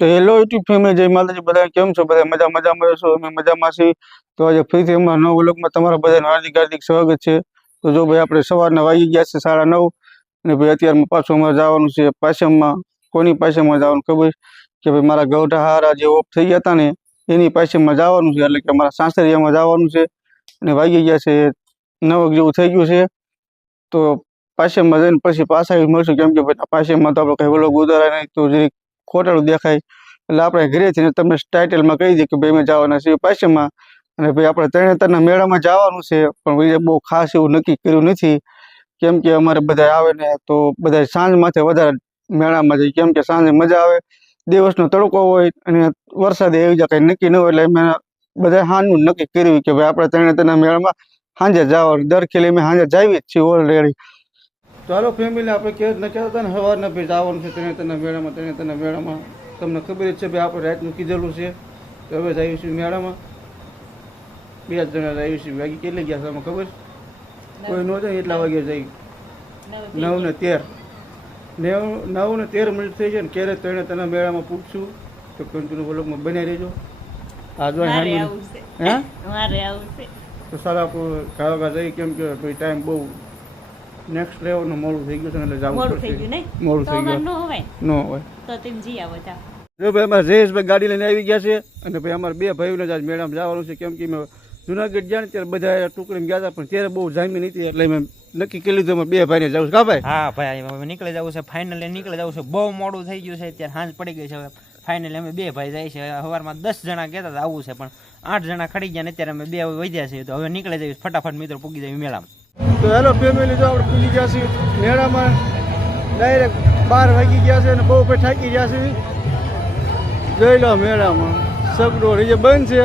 તો hello YouTube family, જય માતાજી. બધા કેમ છો? બધા મજામાં છો? અમે મજામાં છીએ. તો આજે ફરીથી અમારા નવા વ્લોગમાં તમારા બધાનું હાર્દિક હાર્દિક સ્વાગત છે. તો જો ભાઈ, આપણે સવારના વાગી ગયા છે 9:30, અને ભાઈ અત્યારમાં પાછું અમારે જવાનું છે પાછળમાં. કોની પાછળમાં જવાનું ખબર? કે ભાઈ મારા ગૌઢા હારા જે ઓફ થઈ ગયા હતા ને એની પાછળમાં જવાનું છે, એટલે કે અમારા સાસરિયામાં જવાનું છે. અને વાગી ગયા છે 9 જેવું થઈ ગયું છે. તો પાછળમાં જઈને પછી પાછા મળશું, કેમ કે ભાઈ પાછળમાં તો આપણે કઈ વ્લોગ ઉતારાય નહીં, તો જે ખોટાળું દેખાય. એટલે આપણે ઘરેથી તમને ટાઇટલમાં કહી દઈએ કે ભાઈ અમે જવાના છીએ પાછળમાં. અને ભાઈ આપણે તરણેતરના મેળામાં જવાનું છે, પણ ભાઈ બહુ ખાસ એવું નક્કી કર્યું નથી, કેમ કે અમારે બધા આવે ને તો બધા સાંજ માથે વધારે મેળામાં જઈએ, કેમ કે સાંજે મજા આવે. દિવસનો તડકો હોય અને વરસાદ આવી જાય, કંઈ નક્કી ન હોય, એટલે અમે બધા સાંજનું નક્કી કર્યું કે ભાઈ આપણે તરણેતરના મેળામાં સાંજે જવાનું. દર ખેલે અમે સાંજે જાવી જ છીએ ઓલરેડી. ચાલો ફેમિલી, આપણે ન કહેતા હતા ને સવારના ભાઈ જવાનું છે તરણેતરના મેળામાં. તમને ખબર જ છે ભાઈ, આપણે રાતનું કીધેલું છે. તો હવે જઈશું મેળામાં. 2 જણા જઈશું. વાગી કેટલી ગયા છે આમાં ખબર? કોઈ ન જાય એટલા વાગે જઈ 9:13. 9:13 થઈ જાય ને ક્યારે તરણેતરના મેળામાં પૂછશું. તો કન્ટિન્યુ વ્લોગમાં બનાવી રહેજો. તો સારા આપણું ખાવા જઈએ, કેમ કે ભાઈ ટાઈમ બહુ નેક્સ્ટ લેવલનું મોડું થઈ ગયું છે, એટલે જવું પડશે. મોડું થઈ ગયું ન હોય તો તેમ જી આવો. જો ભાઈ અમારા જયેશભાઈ ગાડી લઈને આવી ગયા છે, અને ભાઈ અમારા 2 ભાઈઓને આજ મેળામાં જવાનું છે, કેમ કે મેં જુનાગઢ ગયા ને ત્યારે બધા ટુકડીમાં ગયા હતા, પણ ત્યારે બહુ જામી નથી, એટલે મેં નક્કી કરી લીધું અમારે 2 ભાઈને જવું છે. કા ભાઈ? હા ભાઈ, નીકળી જવું છે, ફાઇનલી નીકળી જવું છે. બહુ મોડું થઈ ગયું છે, અત્યારે સાંજ પડી ગઈ છે. હવે ફાઇનલી અમે 2 ભાઈ જાય છે. સવારમાં 10 જણા કહેતા હતા આવું છે, પણ 8 જણા ખડી ગયા ને અત્યારે અમે 2 વધ્યા છે. તો હવે નીકળી જઈએ ફટાફટ, મિત્રો પૂગી જાય મેળામાં. તો હેલો ફેમિલી, જો આપણે પૂગી ગયા છીએ મેળામાં. ડાયરેક્ટ 12 વાગી ગયા છે અને બહુ ભાઈ થાકી ગયા છે. જોઈ લો મેળામાં સગડોળ જે બંધ છે,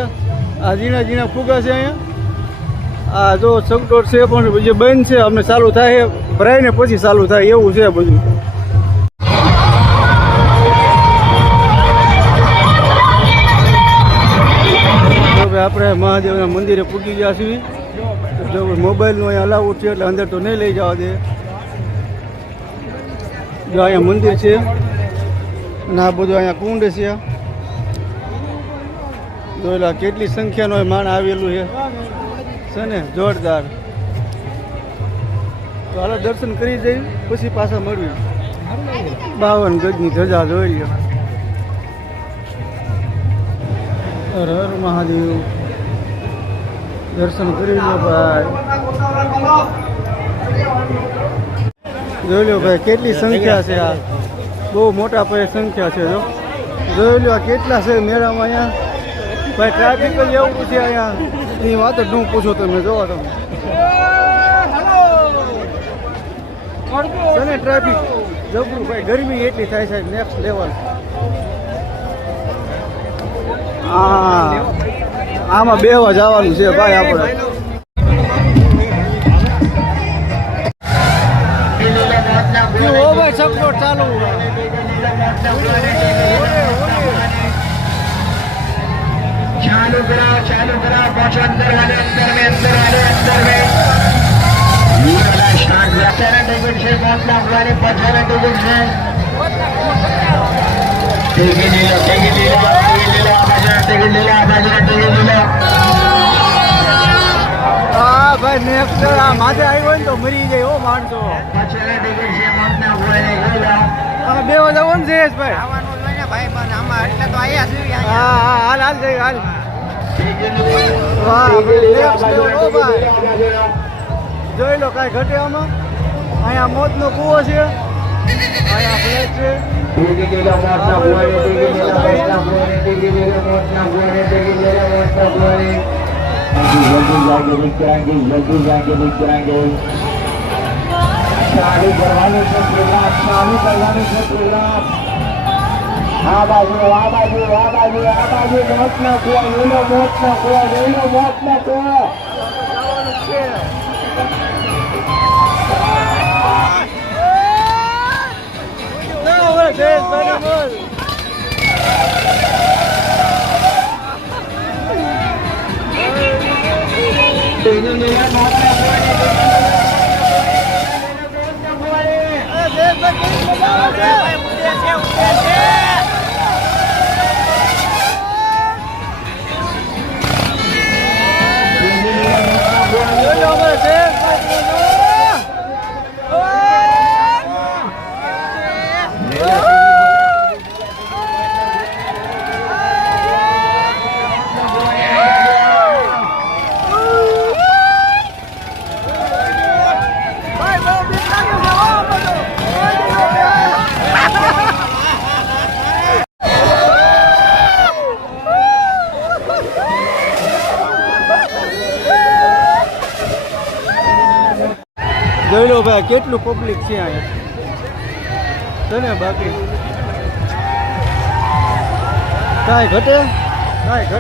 આ ઝીણા ફુગા છે અહીંયા. આ જો સગડોળ છે પણ જે બંધ છે, અમને ચાલુ થાય ભરાય ને પછી ચાલુ થાય એવું છે બધું. આપણે મહાદેવના મંદિરે પૂગી ગયા છીએ. જો મોબાઈલનું અહીંયા અલાઉડ છે, એટલે અંદર તો નહીં લઈ જવા દે. જો અહીંયા મંદિર છે અને આ બધું અહીંયા કુંડ છે. જોયેલા કેટલી સંખ્યાનો માણ આવેલું છે ને, જોરદાર. તો હાલો દર્શન કરી જઈ, પછી પાછા મળવી. 52 ગજની ધજા જોઈ લ્યો. હર હર મહાદેવ. દર્શન કરી લો ભાઈ. જોઈ લો ભાઈ કેટલી સંખ્યા છે. આ બહુ મોટા પાયે સંખ્યા છે. જો જોઈ લો કેટલા છે મેળામાં અહીંયા ભાઈ. ટ્રાફિક જ એવું છે અહીંયા, એની વાત જ ન પૂછો તમે. જોવો તમે છે ને ટ્રાફિક જબરું ભાઈ. ગરમી એટલી થાય છે, નેક્સ્ટ લેવલ. હા, આમાં બેહવા જવાનું છે ભાઈ આપણે. ઓ ભાઈ સપોર્ટ ચાલુ. चालू करा पहुंचो अंदर वाले अंदर में ये वाला स्टार्ट रखना टिकट से पहुंचना वाले पहुंचना टिकट से टिकट ले लो हाँ भाई नेक्स्ट आ माथे આવ્યો ને તો મરી જાય હો માણસો. પહોંચના ટિકટ છે પહોંચના વાલે લઈ લો. આ બે જવાનું છે ભાઈ. આવવાનું લઈને ભાઈ પણ આમાં એટલે તો આયા છે. હા હાલ જઈ હાલ. જોઈ લો કાંઈ ઘટે આમાં. અહીંયા મોતનો કૂવો છે, અહીંયા ફ્લેટ છે. આ બાજુ મોતના કુવા, મોતના કુવા. જોઈ લો ભાઈ કેટલું પબ્લિક છે અહીંયા છે ને બાકી કાંઈ ઘટે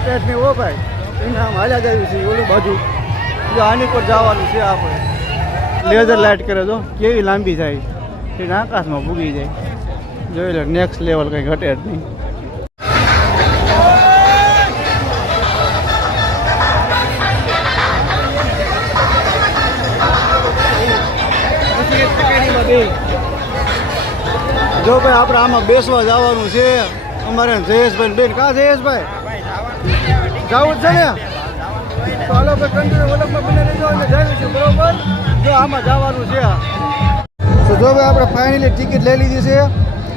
જ નહીં હો ભાઈ એને આમ હાલ્યા જાય છે ઓલું બાજુ જો આની પર જવાનું છે આપણે લેઝર લાઇટ કરે તો કેવી લાંબી થાય એને આકાશમાં ભૂગી જાય જોઈ લો નેક્સ્ટ લેવલ કંઈ ઘટે જ નહીં જો ભાઈ આપણે આમાં બેસવા જવાનું છે અમારે જયેશભાઈ બેન કાં જયેશભાઈ જવું જ છે ને તો હાલો ભાઈ કન્ટિન્યુ વલકમાં બને રહેજો અને જઈએ છીએ બરોબર જો આમાં જવાનું છે તો જો ભાઈ આપણે ફાઇનલી ટિકિટ લઈ લીધી છે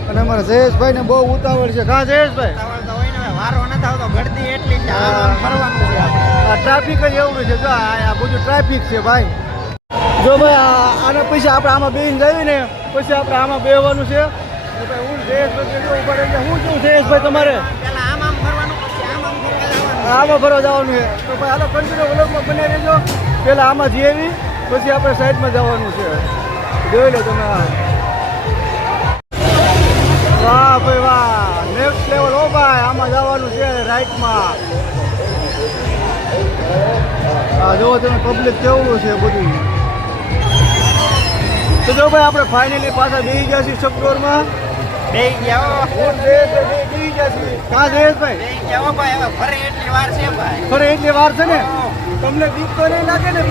અને અમારા જયેશભાઈ ને બહુ ઉતાવળ છે કાં જયેશભાઈ ટ્રાફિક જ એવું છે જો આ બધું ટ્રાફિક છે ભાઈ જો ભાઈ આના પછી આપણે આમાં બેસીને જઈએ ને પછી આપણે આમાં બેસવાનું છે હું જયેશભાઈ ઉભા રહી હું શું જયેશભાઈ તમારે આમાં ફરવા જવાનું છે તો ભાઈ હાલો કન્ટિન્યુ વ્લોગમાં બને રહેજો પહેલાં આમાં જઈએ પછી આપણે સાઈડમાં જવાનું છે જોઈ લો તમે વાહ ભાઈ વાહ નેક્સ્ટ લેવલ હો ભાઈ આમાં જવાનું છે રાઈટમાં હા જોવો તમે પબ્લિક કેવું છે બધું તો જો ભાઈ આપણે ફાઇનલી પાછા બેસી ગયા છીએ સબડોરમાં બેસી ગયા કાં જયેશભાઈ ફરે એટલી વાર છે ને તમને બીક તો નહીં લાગે ને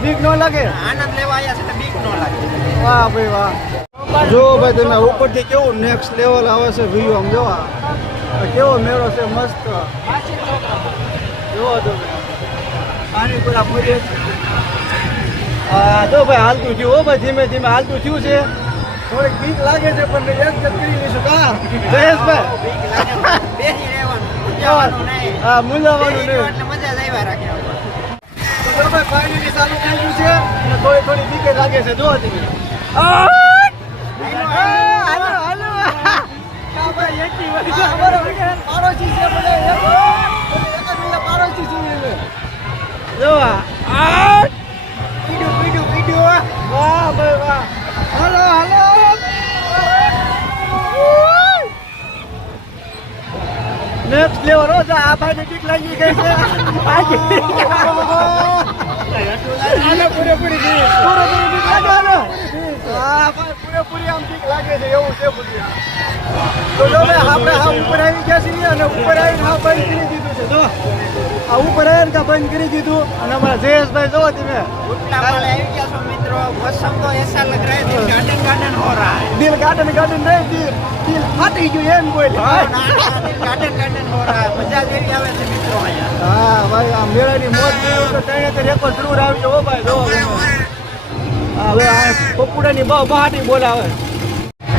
બીક ન લાગે આનંદ લેવા આવ્યા છે બીક ન લાગે વાહ ભાઈ વાહ જો ભાઈ તમે ઉપરથી કેવું નેક્સ્ટ લેવલ આવે છે વ્યૂ આમ જોવા કેવો મેળો છે મસ્ત જોવો તમે આની પર આપણે જો ભાઈ હાલતું થયું હો ભાઈ ધીમે ધીમે હાલતું થયું છે થોડીક બીક લાગે છે પણ એડજસ્ટ કરી લઈશું કા જયેશભાઈ હા મૂંઝાવાનું નહીં ફાઇનલી ચાલુ થઈ ગયું છે અને થોડી બીકે લાગે છે જો તમે વાહ ભાઈ વાહ હાલો નેક્સ્ટ લેવલ હો આ ભાઈ ને ટીક લાગી ગઈ છે પૂરેપૂરી આમ ટીક લાગે છે એવું છે બધું તો જો ભાઈ આપણે હા ઉપર આવી ગયા છીએ અને ઉપર આવીને હા બંધ કરી દીધું છે જો આ ઉપર આવીને બંધ કરી દીધું અને અમારા જયેશભાઈ જો તમે આવી ગયા છો મિત્રો મौसम तो ऐसा लग रहा है दिल गार्डन हो रहा है दिल गार्डन नहीं दिल फाटी गયું એમ બોલે દિલ गार्डन हो रहा है મજા જેવી આવે છે મિત્રો અહીંયા હા ભાઈ આ મેળાની મોજ જોયો તો તણે તે રેકોર્ડ જરૂર આવજો હો ભાઈ જો હવે આ પપુડાની બહાટી બોલાવે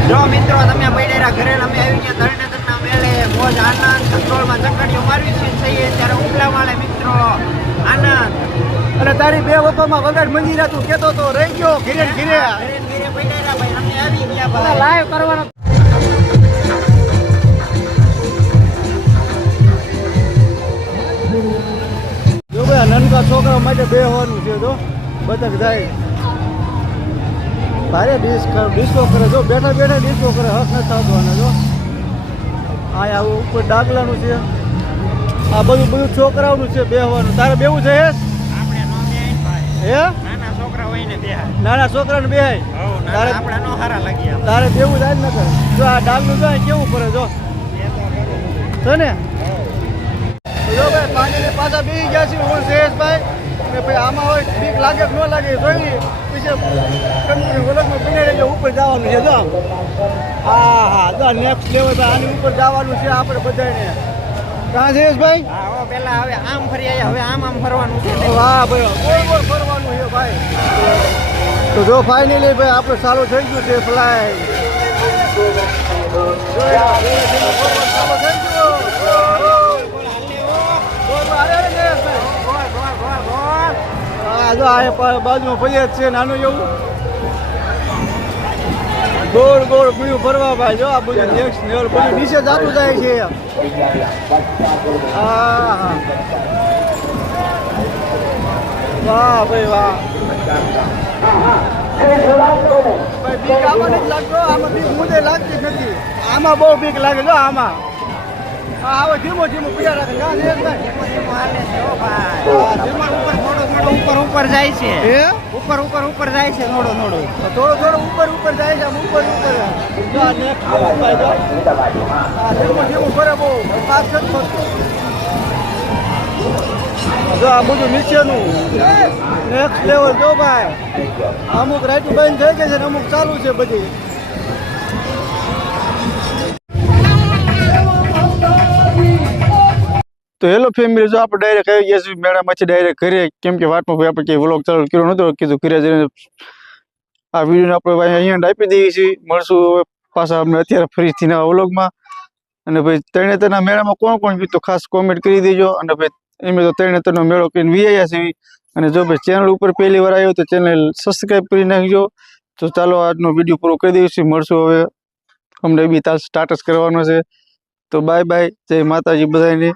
જો મિત્રો તમે બૈડેરા ઘરે અમે આવી ગયા ધરણેતરના મેળે મોજ આનંદ કંટ્રોલમાં ચકડીઓ મારવી છે સહી ત્યારે ઉપલા વાળે મિત્રો આનંદ અને તારી બે વખતમાં વગર મંજીરા તું કેતો તો રહી ગયો ઘીરે બૈડેરા ભાઈ અમે આવી ગયા ભાઈ લાઈવ કરવાનો જો ભાઈ નાનકા છોકરા માટે બેહવાનું છે જો બતક જાય ભારે ડિસ્કો કરે જો બેઠા ડિસ્કો કરે હક નથી થતો અને જો આ ઉપર ડાગલાનું છે આ બધું છોકરાઓનું છે બેહવાનું તારે બેવું છે હે નાના છોકરાને બેહાય તારે તારે બેવું જાય ને જો આ ડાગનું જાય કેવું પડે જો છે ને જો ભાઈ પાણીને પાછા બેસી ગયા છે હું જયેશભાઈ ને ભાઈ આમાં હોય બીક લાગે કે ન લાગે જોઈ પછી વલકમાં બની રહેજો ઉપર જવાનું છે જો હા જો નેક્સ્ટ લેવલ આની ઉપર જવાનું છે આપણે બધાને કાં જયેશભાઈ હા પેલા હવે આમ ફરી આવ્યા હવે આમ ફરવાનું છે વાહ ભાઈ ગોળ ફરવાનું છે ભાઈ તો જો ફાઇનલી ભાઈ આપણે ચાલુ થઈ ગયું છે ફ્લાય જો આ બાજુમાં ફરિયાદ છે નાનું એવું ગોળ બધું ફરવા ભાઈ જો આ બધું નેક્સ્ટ લેવલ બધું નીચે જતું જાય છે હા વાહ ભાઈ વાહ બીક આમાં નથી લાગતો, આમાં બીક મુદે લાગતી જ નથી. આમાં બહુ બીક લાગે જો આમાં. હા હવે ધીમો ધીમો પિયા રાખે કા ને ઉપર જાય છે, હે ઉપર જાય છે, થોડો થોડો થોડો ઉપર જાય છે આમ ઉપર જો આ નેક ભાઈ જો હા ધીમો ધીમો કરે બહુ પાસ કરતો જો આ બધું નીચેનું નેક્સ્ટ લેવલ જો ભાઈ અમુક રાઈટ બંધ થઈ ગઈ છે ને અમુક ચાલુ છે બધી. તો હેલો ફેમિલી, જો આપણે ડાયરેક્ટ આવી ગયા છીએ મેળામાંથી ડાયરેક્ટ ઘરે, કેમ કે વાતમાં ભાઈ આપણે ક્યાંય વ્લોગ ચાલુ કર્યો નહોતો, કીધું ઘરે જઈને આ વિડીયોને આપણે ભાઈ અહીંયા આપી દઈએ છીએ. મળશું હવે પાછા અમને અત્યારે ફરીથી નવા વ્લોગમાં. અને ભાઈ તરણેતરના મેળામાં કોણ કોણ ગયું તો ખાસ કોમેન્ટ કરી દેજો. અને ભાઈ એમ તો તરણેતરનો મેળો કરીને વીઆયા છીએ. અને જો ભાઈ ચેનલ ઉપર પહેલી વાર આવ્યો તો ચેનલ સબસ્ક્રાઈબ કરી નાખજો. તો ચાલો આજનો વિડીયો પૂરો કરી દઈશું. મળશું હવે, અમને બી સ્ટાર્ટસ કરવાનો છે. તો બાય બાય, જય માતાજી બધાને.